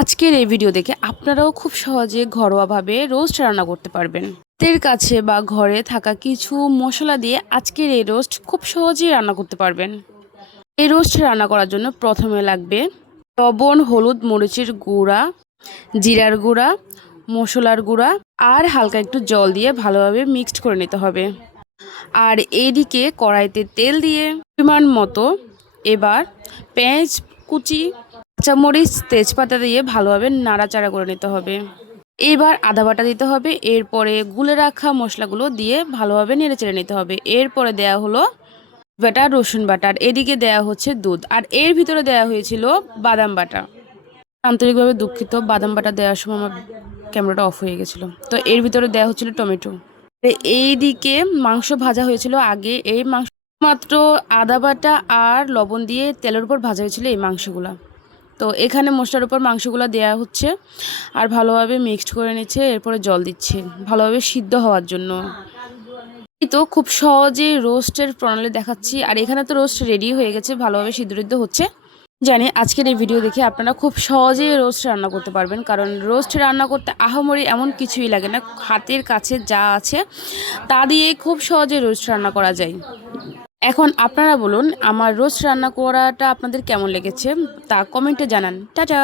আজকের এই ভিডিও দেখে আপনারাও খুব সহজে ঘরোয়াভাবে রোস্ট রান্না করতে পারবেন। হাতের কাছে বা ঘরে থাকা কিছু মশলা দিয়ে আজকের এই রোস্ট খুব সহজেই রান্না করতে পারবেন। এই রোস্ট রান্না করার জন্য প্রথমে লাগবে লবণ, হলুদ, মরিচের গুঁড়া, জিরার গুঁড়া, মশলার গুঁড়া আর হালকা একটু জল দিয়ে ভালোভাবে মিক্সড করে নিতে হবে। আর এইদিকে কড়াইতে তেল দিয়ে পরিমাণ মতো এবার পেঁয়াজ কুচি, কাঁচামরিচ, তেজপাতা দিয়ে ভালোভাবে নাড়াচাড়া করে নিতে হবে। এবার আদা বাটা দিতে হবে। এরপরে গুলে রাখা মশলাগুলো দিয়ে ভালোভাবে নেড়েচেড়ে নিতে হবে। এরপরে দেয়া হলো বাটা, রসুন বাটা, আর এদিকে দেয়া হচ্ছে দুধ, আর এর ভিতরে দেয়া হয়েছিল বাদাম বাটা। আন্তরিকভাবে দুঃখিত, বাদাম বাটা দেওয়ার সময় আমার ক্যামেরাটা অফ হয়ে গেছিলো। তো এর ভিতরে দেওয়া হচ্ছিল টমেটো। এইদিকে মাংস ভাজা হয়েছিল আগে। এই মাংস মাত্র আদা বাটা আর লবণ দিয়ে তেলের উপর ভাজা হয়েছিল এই মাংসগুলো। তো এখানে মশলার উপর মাংসগুলো দেওয়া হচ্ছে আর ভালোভাবে মিক্সড করে নিচ্ছে। এরপরে জল দিচ্ছে ভালোভাবে সিদ্ধ হওয়ার জন্য। তো খুব সহজে রোস্টের প্রণালী দেখাচ্ছি। আর এখানে তো রোস্ট রেডি হয়ে গেছে, ভালোভাবে সিদ্ধ হচ্ছে। জানি আজকের এই ভিডিও দেখে আপনারা খুব সহজেই রোস্ট রান্না করতে পারবেন, কারণ রোস্ট রান্না করতে আহামরি এমন কিছুই লাগে না। হাতের কাছে যা আছে তা দিয়ে খুব সহজে রোস্ট রান্না করা যায়। এখন আপনারা বলুন আমার রোস্ট রান্না করাটা আপনাদের কেমন লেগেছে তা কমেন্টে জানান। টাটা।